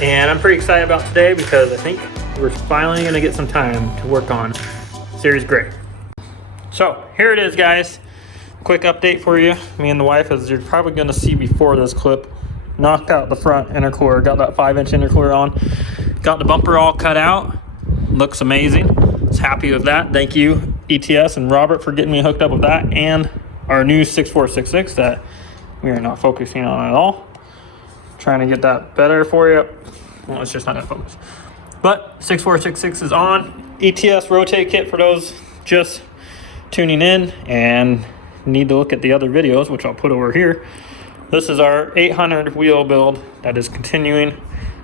And I'm pretty excited about today because I think we're finally going to get some time to work on Series Gray. So here it is, guys. Quick update for you. Me and the wife, as you're probably going to see before this clip, knocked out the front intercooler, got that 5-inch intercooler on, got the bumper all cut out. Looks amazing. Was happy with that. Thank you, ETS and Robert, for getting me hooked up with that and our new 6466 that we are not focusing on at all. Trying to get that better for you. Well, it's just not in focus. But 6466 is on. ETS rotate kit for those just tuning in and need to look at the other videos, which I'll put over here. This is our 800 wheel build that is continuing.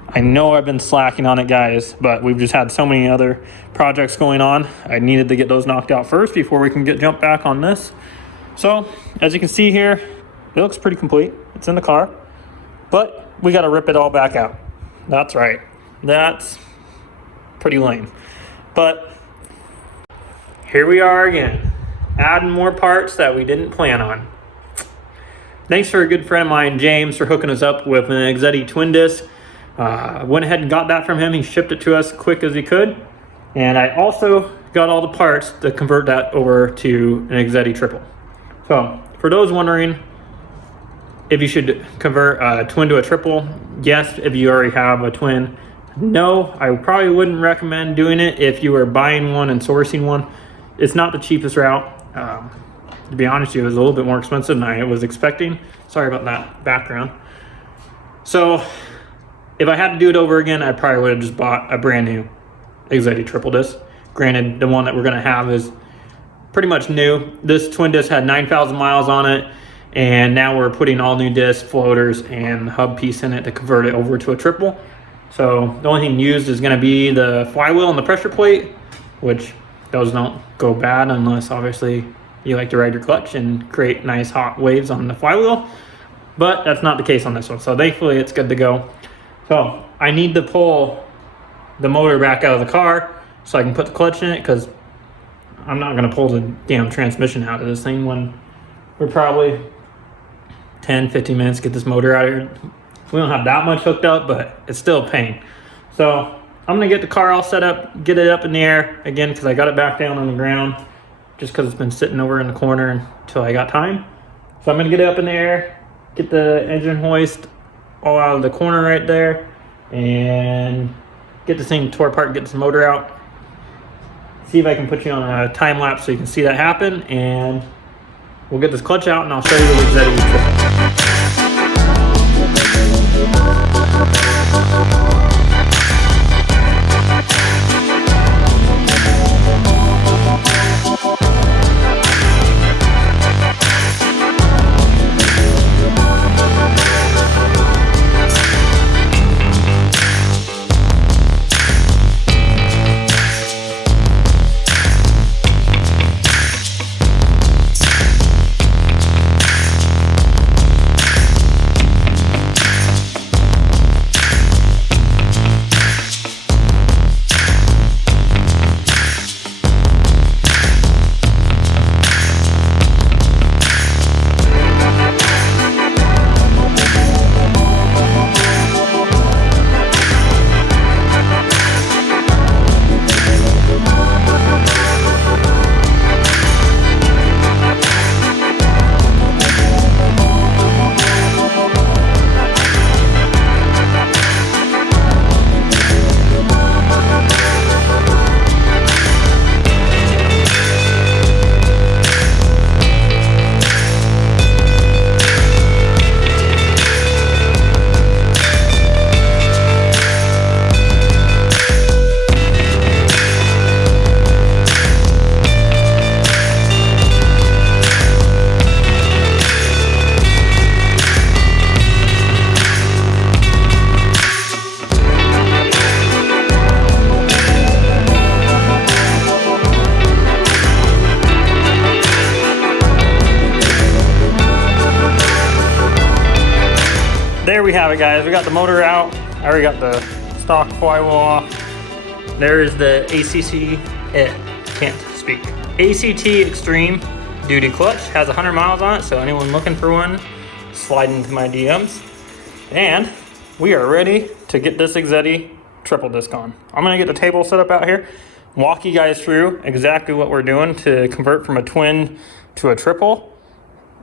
I know I've been slacking on it, guys, but we've just had so many other projects going on. I needed to get those knocked out first before we can jump back on this. So as you can see here, it looks pretty complete. It's in the car, but we got to rip it all back out. That's right. That's pretty lame. But here we are again, adding more parts that we didn't plan on. Thanks for a good friend of mine, James, for hooking us up with an Exedy Twin Disc. Went ahead and got that from him. He shipped it to us quick as he could. And I also got all the parts to convert that over to an Exedy Triple. So for those wondering if you should convert a twin to a triple, yes, if you already have a twin. No, I probably wouldn't recommend doing it if you were buying one and sourcing one. It's not the cheapest route. To be honest with you, it was a little bit more expensive than I was expecting. Sorry about that background. So if I had to do it over again, I probably would have just bought a brand new Exedy Triple Disc. Granted, the one that we're gonna have is pretty much new. This twin disc had 9,000 miles on it, and now we're putting all new disc floaters and hub piece in it to convert it over to a triple. So the only thing used is gonna be the flywheel and the pressure plate, which those don't go bad unless obviously you like to ride your clutch and create nice hot waves on the flywheel. But that's not the case on this one. So thankfully it's good to go. So I need to pull the motor back out of the car so I can put the clutch in it, because I'm not gonna pull the damn transmission out of this thing when we're probably 10-15 minutes to get this motor out of here. We don't have that much hooked up, but it's still a pain. So I'm gonna get the car all set up, get it up in the air again, because I got it back down on the ground just because it's been sitting over in the corner until I got time. So I'm gonna get it up in the air, get the engine hoist all out of the corner right there, and get this thing tore apart, get this motor out. See if I can put you on a time lapse so you can see that happen, and we'll get this clutch out and I'll show you the Exedy Triple. There we have it, guys. We got the motor out. I already got the stock flywheel off. There is the can't speak. ACT Extreme Duty Clutch. Has 100 miles on it, so anyone looking for one, slide into my DMs. And we are ready to get this Exedy Triple Disc on. I'm gonna get the table set up out here, walk you guys through exactly what we're doing to convert from a twin to a triple,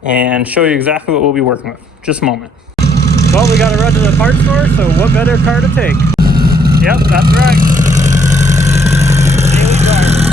and show you exactly what we'll be working with. Just a moment. Well, we gotta run to the parts store, so what better car to take? Yep, that's right. Daily driver.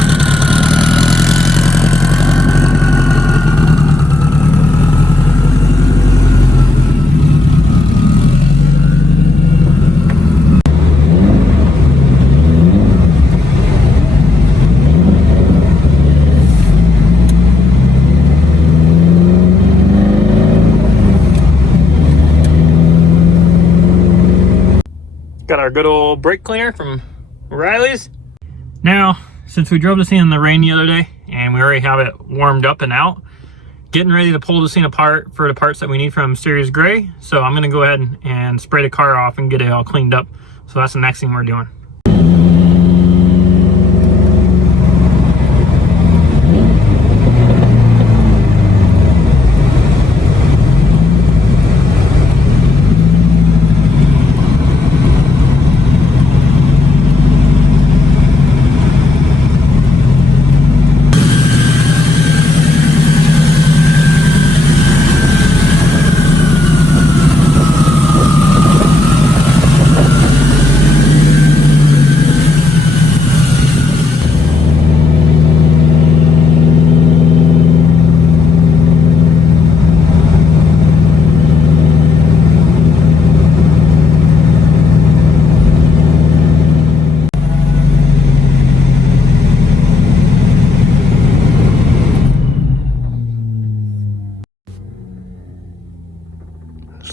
Got our good old brake cleaner from Riley's. Now, since we drove this thing in the rain the other day and we already have it warmed up and out, getting ready to pull this thing apart for the parts that we need from Series Gray. So I'm gonna go ahead and spray the car off and get it all cleaned up. So that's the next thing we're doing.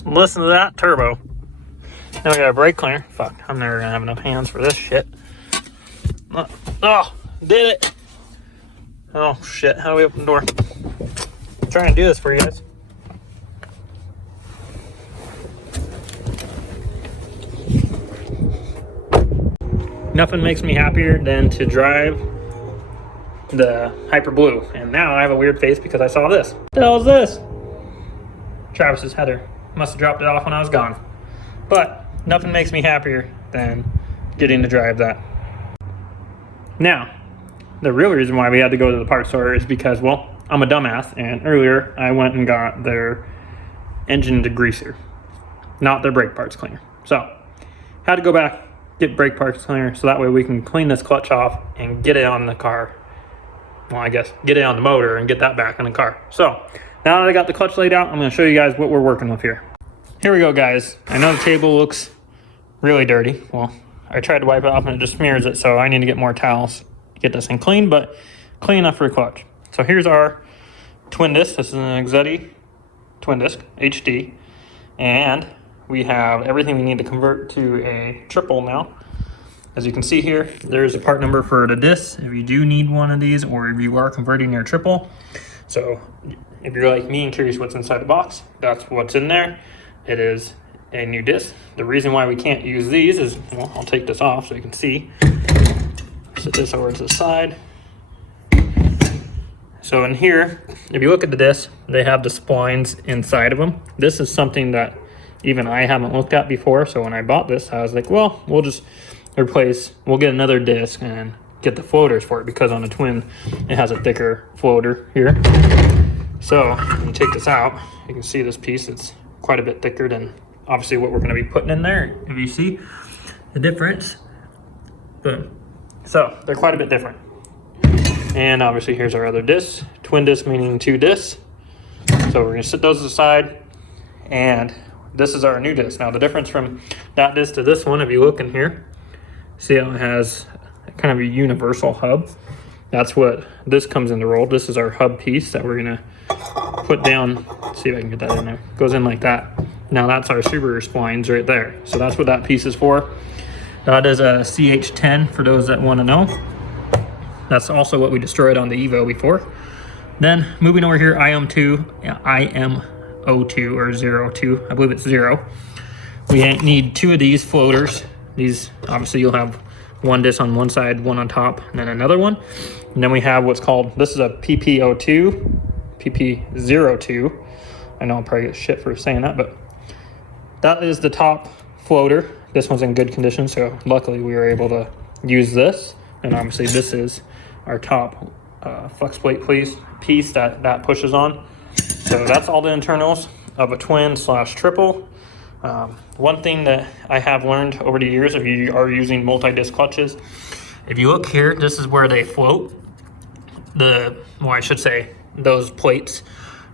Listen to that turbo. Now we got a brake cleaner. Fuck, I'm never gonna have enough hands for this shit. Oh, did it. Oh shit, how do we open the door? I'm trying to do this for you guys. Nothing makes me happier than to drive the Hyper Blue. And now I have a weird face because I saw this. What the hell is this? Travis's header. Must have dropped it off when I was gone. But nothing makes me happier than getting to drive that. Now, the real reason why we had to go to the parts store is because, well, I'm a dumbass, and earlier I went and got their engine degreaser, not their brake parts cleaner. So, had to go back, get brake parts cleaner, so that way we can clean this clutch off and get it on the car. Well, I guess get it on the motor and get that back in the car. So, now that I got the clutch laid out, I'm going to show you guys what we're working with here. Here we go, guys. I know the table looks really dirty. Well, I tried to wipe it off and it just smears it, so I need to get more towels to get this thing clean, but clean enough for a clutch. So here's our twin disc. This is an Exedy twin disc, HD. And we have everything we need to convert to a triple now. As you can see here, there's a part number for the disc if you do need one of these, or if you are converting your triple. So if you're like me and curious what's inside the box, that's what's in there. It is a new disc. The reason why we can't use these is, well, I'll take this off so you can see. Set this over to the side. So in here, if you look at the disc, they have the splines inside of them. This is something that even I haven't looked at before. So when I bought this, I was like, well, we'll just we'll get another disc and get the floaters for it, because on a twin, it has a thicker floater here. So when you take this out, you can see this piece, it's quite a bit thicker than obviously what we're going to be putting in there, if you see the difference. Boom. So they're quite a bit different. And obviously here's our other disc, twin disc meaning two discs. So we're going to set those aside, and this is our new disc. Now the difference from that disc to this one, if you look in here, see how it has kind of a universal hub. That's what this comes in the roll. This is our hub piece that we're gonna put down. Let's see if I can get that in there. Goes in like that. Now that's our Subaru splines right there. So that's what that piece is for. That is a CH10 for those that want to know. That's also what we destroyed on the Evo before. Then moving over here, IM02 or 02, I believe it's 0. We need 2 of these floaters. These, obviously you'll have one disc on one side, one on top, and then another one. And then we have what's called, this is a PP02, PP02. I know I'll probably get shit for saying that, but that is the top floater. this one's in good condition, so luckily we were able to use this. And obviously this is our top flex plate piece that pushes on. So that's all the internals of a twin / triple. One thing that I have learned over the years, if you are using multi-disc clutches, if you look here, this is where they float. I should say those plates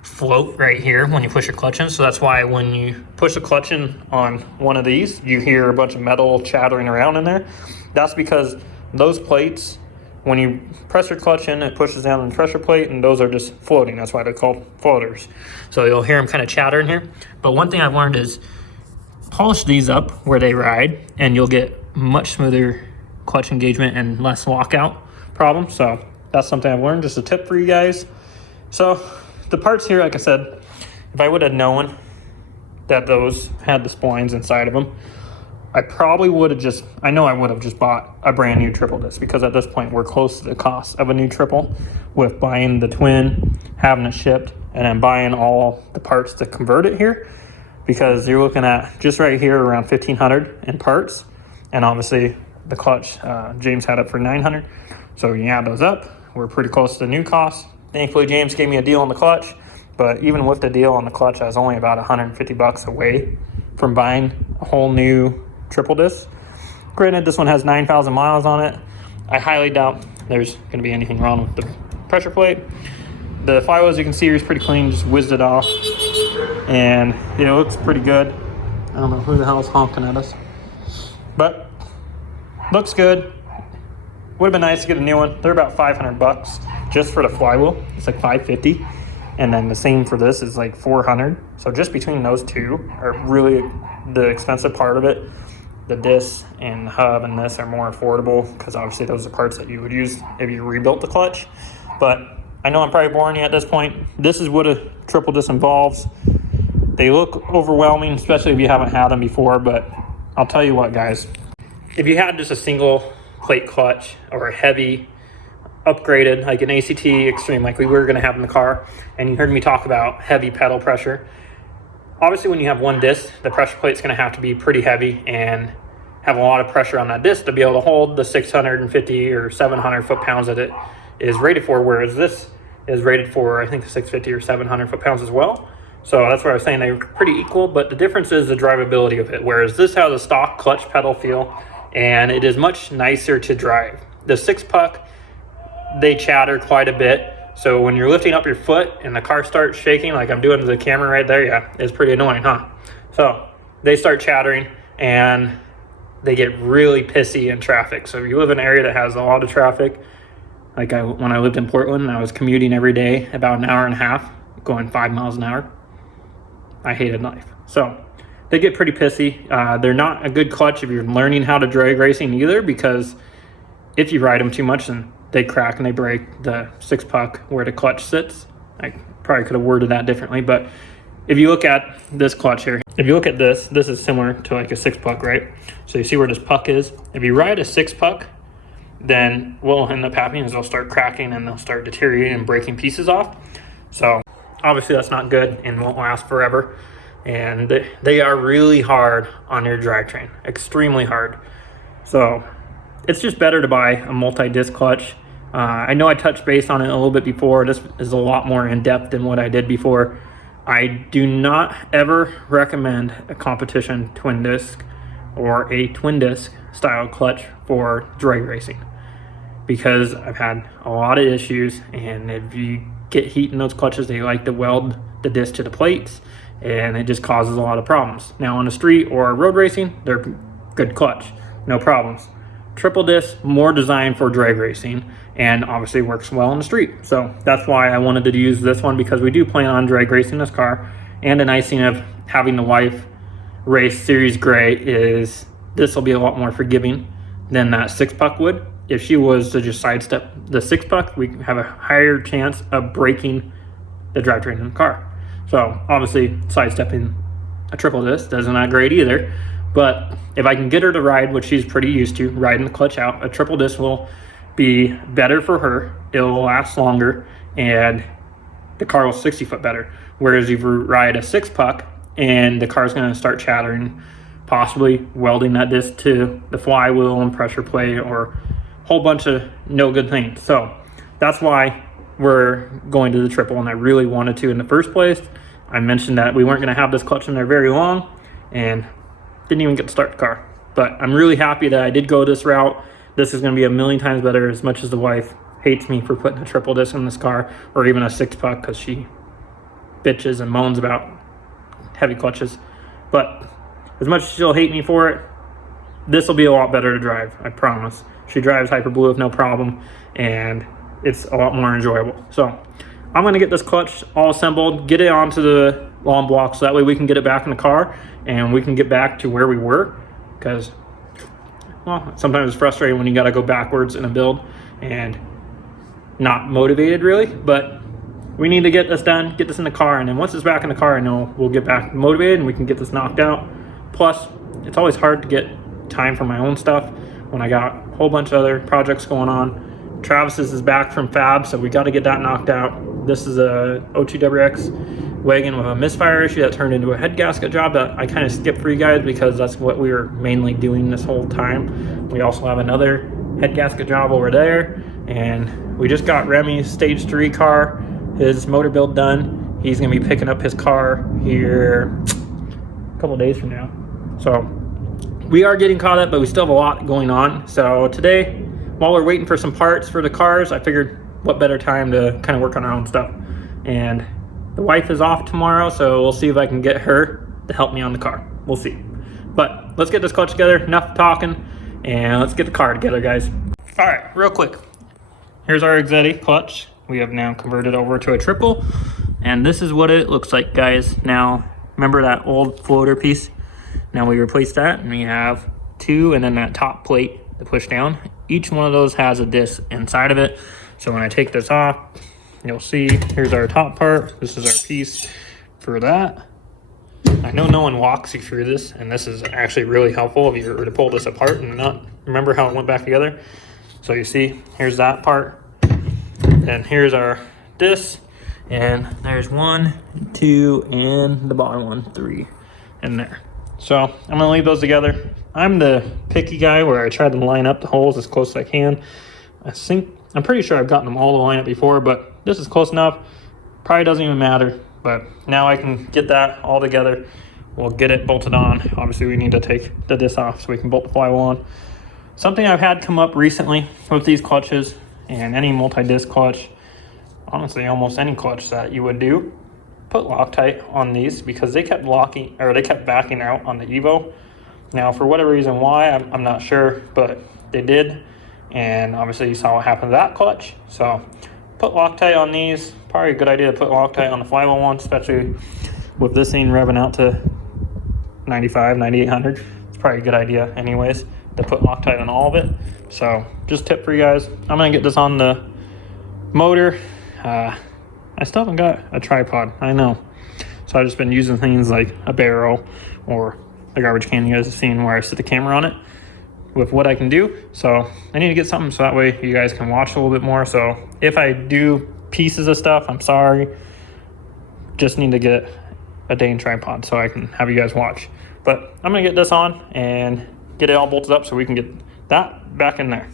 float right here when you push your clutch in. So that's why when you push the clutch in on one of these, you hear a bunch of metal chattering around in there. That's because those plates, when you press your clutch in, it pushes down on the pressure plate, and those are just floating. That's why they're called floaters. So you'll hear them kind of chatter in here. But one thing I've learned is polish these up where they ride, and you'll get much smoother clutch engagement and less lockout problems. So that's something I've learned, just a tip for you guys. So the parts here, like I said, if I would have known that those had the splines inside of them, I probably would have just, I know I would have just bought a brand new triple disc, because at this point we're close to the cost of a new triple with buying the twin, having it shipped, and then buying all the parts to convert it here, because you're looking at just right here around $1,500 in parts. And obviously the clutch, James had it for $900. So you add those up, we're pretty close to the new cost. Thankfully, James gave me a deal on the clutch, but even with the deal on the clutch, I was only about $150 away from buying a whole new triple disc. Granted, this one has 9,000 miles on it. I highly doubt there's going to be anything wrong with the pressure plate. The flywheel, as you can see, is pretty clean, just whizzed it off, and it looks pretty good. I don't know who the hell is honking at us, but looks good. Would have been nice to get a new one. They're about $500 just for the flywheel. It's like $550, and then the same for this is like $400. So just between those two are really the expensive part of it. The disc and the hub and this are more affordable, because obviously those are parts that you would use if you rebuilt the clutch. But I know I'm probably boring you at this point. This is what a triple disc involves. They look overwhelming, especially if you haven't had them before, but I'll tell you what, guys. If you had just a single plate clutch or a heavy upgraded, like an ACT Extreme, like we were going to have in the car, and you heard me talk about heavy pedal pressure, obviously when you have one disc, the pressure plate's going to have to be pretty heavy and have a lot of pressure on that disc to be able to hold the 650 or 700 foot-pounds that it is rated for, whereas this is rated for, I think, 650 or 700 foot-pounds as well. So that's why I was saying they're pretty equal, but the difference is the drivability of it, whereas this has a stock clutch pedal feel, and it is much nicer to drive. The 6-puck, they chatter quite a bit. So when you're lifting up your foot and the car starts shaking, like I'm doing to the camera right there, yeah, it's pretty annoying, huh? So they start chattering and they get really pissy in traffic. So if you live in an area that has a lot of traffic, like when I lived in Portland, I was commuting every day about an hour and a half, going 5 miles an hour. I hated life. So they get pretty pissy. They're not a good clutch if you're learning how to drag racing either, because if you ride them too much, then they crack and they break the 6-puck where the clutch sits. I probably could have worded that differently, but if you look at this clutch here, if you look at this is similar to like a 6-puck, right? So you see where this puck is. If you ride a 6-puck, then what will end up happening is they'll start cracking and they'll start deteriorating and breaking pieces off. So obviously that's not good and won't last forever. And they are really hard on your drivetrain, extremely hard. So it's just better to buy a multi-disc clutch. I know I touched base on it a little bit before. This is a lot more in-depth than what I did before. I do not ever recommend a competition twin disc or a twin disc style clutch for drag racing, because I've had a lot of issues, and if you get heat in those clutches, they like to weld the disc to the plates, and it just causes a lot of problems. Now on the street or road racing, they're good clutch, no problems. Triple disc, more designed for drag racing, and obviously works well on the street. So that's why I wanted to use this one, because we do plan on drag racing this car. And the nice thing of having the wife race Series Gray is this will be a lot more forgiving than that 6-puck would. If she was to just sidestep the 6-puck, we have a higher chance of breaking the drivetrain in the car. So obviously sidestepping a triple disc doesn't that great either. But if I can get her to ride what she's pretty used to, riding the clutch out, a triple disc will be better for her. It will last longer, and the car will 60 foot better. Whereas if you ride a 6-puck and the car's going to start chattering possibly welding that disc to the flywheel and pressure plate, or a whole bunch of no good things. So that's why we're going to the triple, and I really wanted to in the first place. I mentioned that we weren't going to have this clutch in there very long, and didn't even get to start the car. But I'm really happy that I did go this route. This is going to be a million times better, as much as the wife hates me for putting a triple disc in this car, or even a 6-puck, because she bitches and moans about heavy clutches. But as much as she'll hate me for it, this will be a lot better to drive, I promise. She drives Hyper Blue with no problem, and it's a lot more enjoyable. So I'm going to get this clutch all assembled, get it onto the lawn block, so that way we can get it back in the car and we can get back to where we were. Because, well, sometimes it's frustrating when you got to go backwards in a build and not motivated really, but we need to get this done, get this in the car, and then once it's back in the car, I know we'll get back motivated and we can get this knocked out. Plus, it's always hard to get time for my own stuff when I got a whole bunch of other projects going on. Travis's is back from Fab, so we got to get that knocked out. This is a OTWX wagon with a misfire issue that turned into a head gasket job that I kind of skipped for you guys because that's what we were mainly doing this whole time. We also have another head gasket job over there, and we just got Remy's stage 3 car, his motor build done. He's going to be picking up his car here a couple days from now. So we are getting caught up, but we still have a lot going on. So today, while we're waiting for some parts for the cars, I figured what better time to kind of work on our own stuff. And the wife is off tomorrow, so we'll see if I can get her to help me on the car. We'll see. But let's get this clutch together, enough talking, and let's get the car together, guys. All right, real quick. Here's our Exedy clutch. We have now converted over to a triple, and this is what it looks like, guys. Now, remember that old floater piece? Now we replaced that, and we have 2, and then that top plate to push down. Each one of those has a disc inside of it. So when I take this off, you'll see here's our top part. This is our piece for that. I know no one walks you through this, and this is actually really helpful if you were to pull this apart and not remember how it went back together. So you see, here's that part. And here's our disc. And there's 1, 2, and the bottom one, 3 in there. So I'm gonna leave those together. I'm the picky guy where I try to line up the holes as close as I can. I'm pretty sure I've gotten them all to line up before, but this is close enough. Probably doesn't even matter, but now I can get that all together. We'll get it bolted on. Obviously we need to take the disc off so we can bolt the flywheel on. Something I've had come up recently with these clutches and any multi-disc clutch, honestly almost any clutch that you would do, put Loctite on these because they kept backing out on the Evo. Now for whatever reason why, I'm not sure, but they did. And obviously you saw what happened to that clutch. So put Loctite on these. Probably a good idea to put Loctite on the flywheel one, especially with this thing revving out to 95, 9800. It's probably a good idea anyways to put Loctite on all of it. So just a tip for you guys. I'm gonna get this on the motor. I still haven't got a tripod, I know. So I've just been using things like a barrel or a garbage can you guys have seen where I set the camera on it with what I can do. So I need to get something so that way you guys can watch a little bit more. So if I do pieces of stuff, I'm sorry. Just need to get a dang tripod so I can have you guys watch. But I'm gonna get this on and get it all bolted up so we can get that back in there.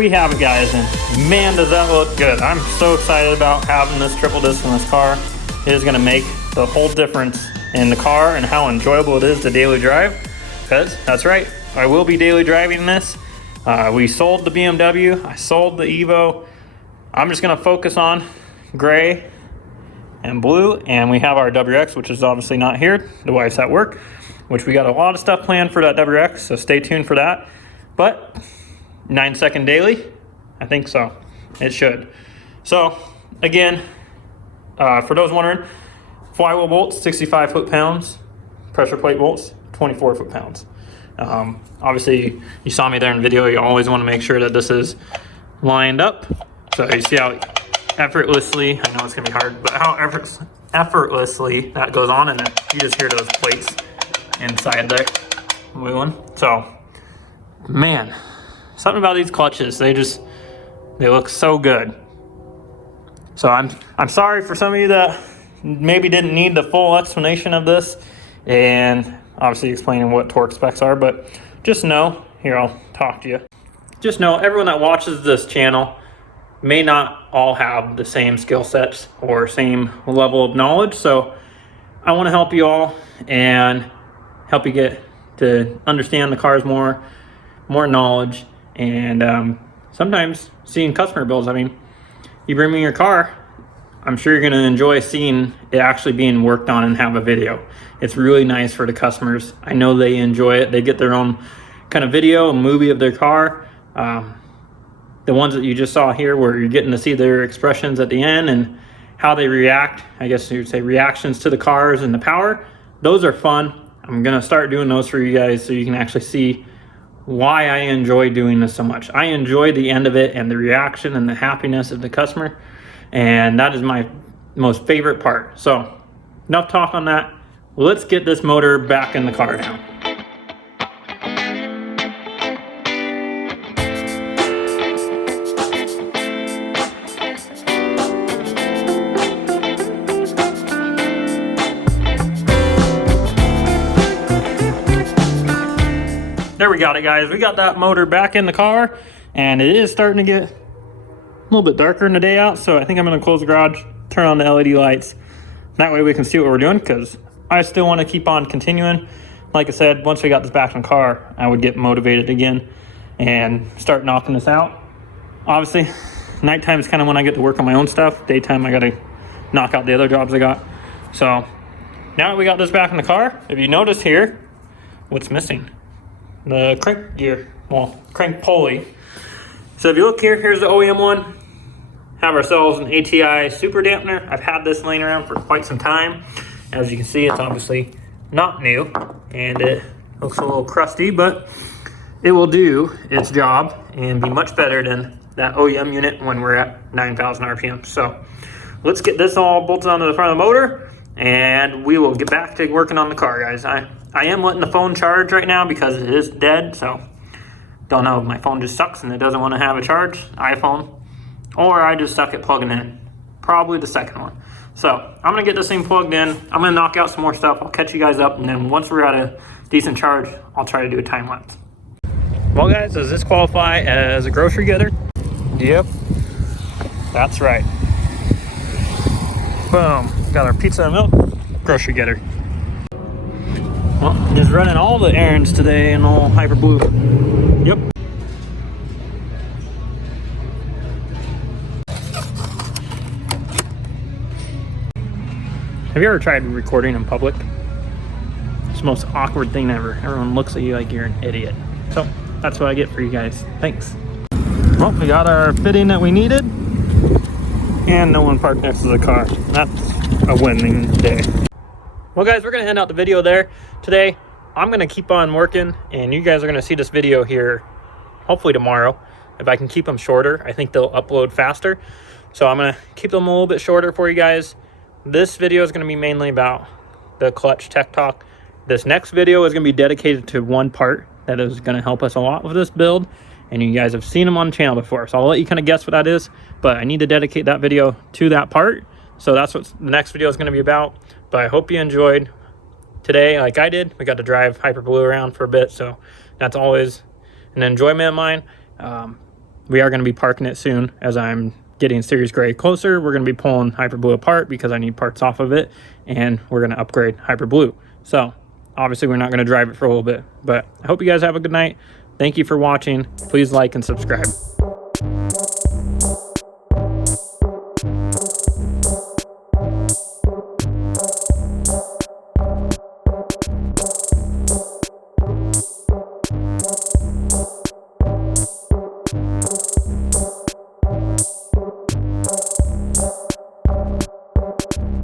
we have it, guys, and man, does that look good. I'm so excited about having this triple disc in this car. It is gonna make the whole difference in the car and how enjoyable it is to daily drive, because that's right, I will be daily driving this. We sold the BMW, I sold the Evo. I'm just gonna focus on gray and blue, and we have our WX, which is obviously not here. The wife's at work, which we got a lot of stuff planned for that WX, so stay tuned for that. But 9-second daily, I think so, it should. So again, for those wondering, flywheel bolts 65 foot-pounds, pressure plate bolts 24 foot-pounds. Obviously you saw me there in video, you always want to make sure that this is lined up. So you see how effortlessly, I know it's gonna be hard, but how effortlessly that goes on, and then you just hear those plates inside there moving. So man, something about these clutches, they look so good. So I'm sorry for some of you that maybe didn't need the full explanation of this, and obviously explaining what torque specs are, but just know, here, I'll talk to you. Just know everyone that watches this channel may not all have the same skill sets or same level of knowledge. So I want to help you all and help you get to understand the cars more knowledge, and sometimes seeing customer builds. I mean, you bring me your car, I'm sure you're going to enjoy seeing it actually being worked on and have a video. It's really nice for the customers. I know they enjoy it. They get their own kind of video, a movie of their car. The ones that you just saw here, where you're getting to see their expressions at the end and how they react, I guess you would say reactions to the cars and the power, those are fun. I'm going to start doing those for you guys so you can actually see why I enjoy doing this so much. I enjoy the end of it and the reaction and the happiness of the customer, and that is my most favorite part. So enough talk on that. Let's get this motor back in the car now. There we got it, guys. We got that motor back in the car, and it is starting to get a little bit darker in the day out, so I think I'm going to close the garage, turn on the LED lights. That way we can see what we're doing, because I still want to keep on continuing. Like I said, once we got this back in the car, I would get motivated again and start knocking this out. Obviously, nighttime is kind of when I get to work on my own stuff. Daytime, I got to knock out the other jobs I got. So now that we got this back in the car, if you notice here, what's missing? The crank gear, well, crank pulley. So if you look here, here's the OEM one. Have ourselves an ATI super dampener. I've had this laying around for quite some time. As you can see, it's obviously not new, and it looks a little crusty, but it will do its job and be much better than that OEM unit when we're at 9,000 RPM. So let's get this all bolted onto the front of the motor, and we will get back to working on the car, guys. I am letting the phone charge right now because it is dead, so don't know if my phone just sucks and it doesn't want to have a charge, iPhone, or I just stuck it plugging in. Probably the second one. So I'm gonna get this thing plugged in. I'm gonna knock out some more stuff. I'll catch you guys up, and then once we're at a decent charge, I'll try to do a time lapse. Well, guys, does this qualify as a grocery getter? Yep, that's right. Boom, got our pizza and milk, grocery getter. Well, just running all the errands today in all hyper blue. Yep. Have you ever tried recording in public? It's the most awkward thing ever. Everyone looks at you like you're an idiot. So that's what I get for you guys. Thanks. Well, we got our fitting that we needed, and no one parked next to the car. That's a winning day. Well, guys, we're gonna end out the video there. Today, I'm gonna keep on working, and you guys are gonna see this video here hopefully tomorrow. If I can keep them shorter, I think they'll upload faster. So I'm gonna keep them a little bit shorter for you guys. This video is gonna be mainly about the clutch tech talk. This next video is gonna be dedicated to one part that is gonna help us a lot with this build, and you guys have seen them on the channel before, so I'll let you kind of guess what that is, but I need to dedicate that video to that part. So that's what the next video is gonna be about. But I hope you enjoyed today like I did. We got to drive Hyper Blue around for a bit, so that's always an enjoyment of mine. we are going to be parking it soon as I'm getting Series Gray closer. We're going to be pulling Hyper Blue apart because I need parts off of it, and we're going to upgrade Hyper Blue. So obviously we're not going to drive it for a little bit, but I hope you guys have a good night. Thank you for watching. Please like and subscribe.